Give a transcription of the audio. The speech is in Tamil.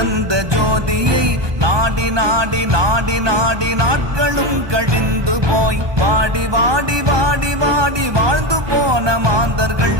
தந்த ஜோதியை நாடி நாடி நாடி நாடி நாட்களும் கழிந்து போய் வாடி வாடி வாடி வாடி வாழ்ந்து போன மாந்தர்கள்